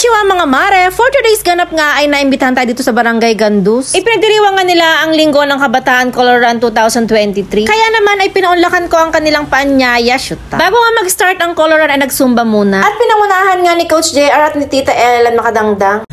Konnichiwa mga mare! For today's ganap nga ay naimbitahan tayo dito sa Barangay Gandus. Ipinagdiriwang nga nila ang Linggo ng Kabataan Color Run 2023. Kaya naman ay pinaunlakan ko ang kanilang paanyaya shoota. Bago nga mag-start ang Color Run ay nagsumba muna. At pinangunahan nga ni Coach JR at ni Tita Ellen Makadangdang.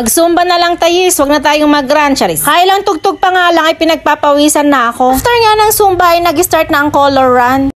Magsumba na lang tayis, wag na tayong mag-run, charis. Ilang tugtog pa nga lang ay pinagpapawisan na ako. After nga ng Zumba ay nag-start na ang Color Run.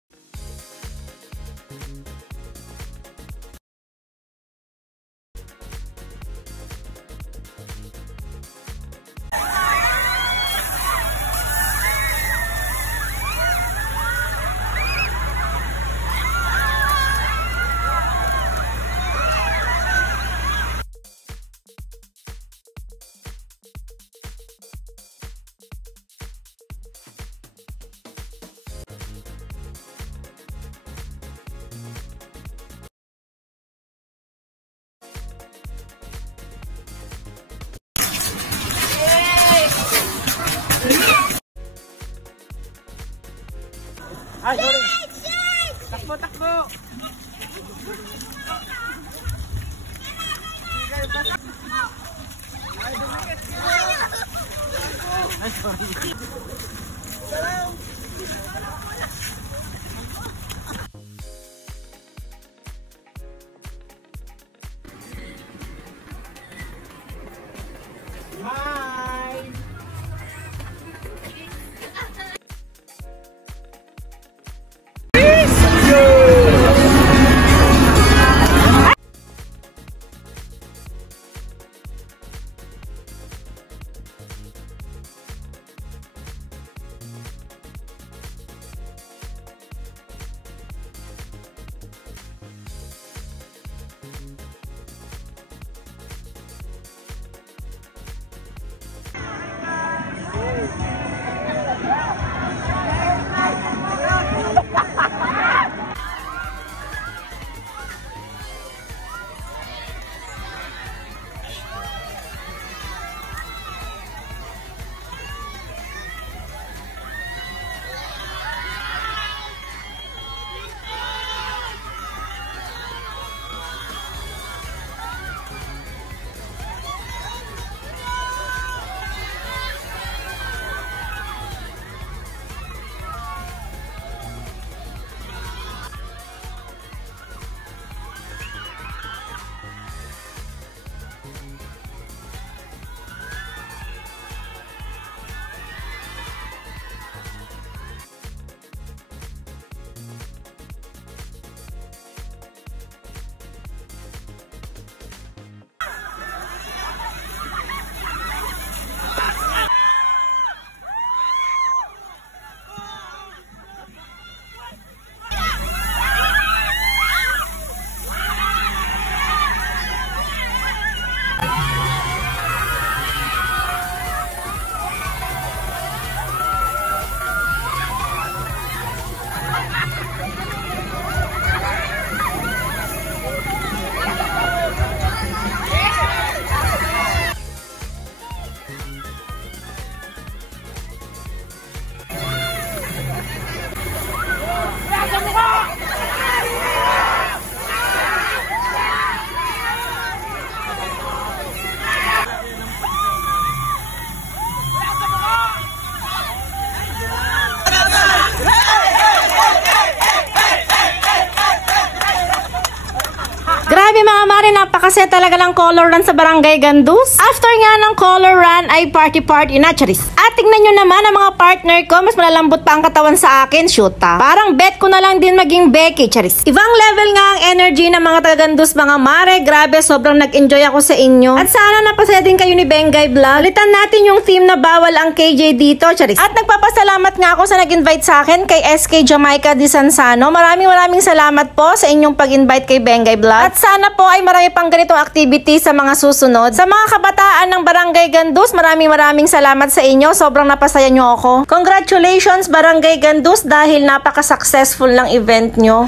Ay, sorry. Takbo, takbo. Ay, sorry. Grabe mga mare, napakasaya talaga ng Color Run sa Barangay Gandus. After nga ng Color Run ay party na, charis. At tingnan nyo naman ang mga partner ko, mas malalambot pa ang katawan sa akin, shoota. Parang bet ko na lang din maging Becky, charis. Ibang level nga ang energy ng mga taga Gandus mga mare. Grabe, sobrang nag-enjoy ako sa inyo. At sana napasaya din kayo ni Bengay Vlog. Ulitan natin yung theme na bawal ang KJ dito, charis. At nagpapasalamat nga ako sa nag-invite sa akin kay SK Jamaica Di Sansano. Maraming salamat po sa inyong pag-invite kay Bengay Vlog. At sana Sana po ay marami pang ganitong activity sa mga susunod. Sa mga kabataan ng Barangay Gandus, maraming salamat sa inyo. Sobrang napasaya nyo ako. Congratulations Barangay Gandus dahil napaka-successful ng event nyo.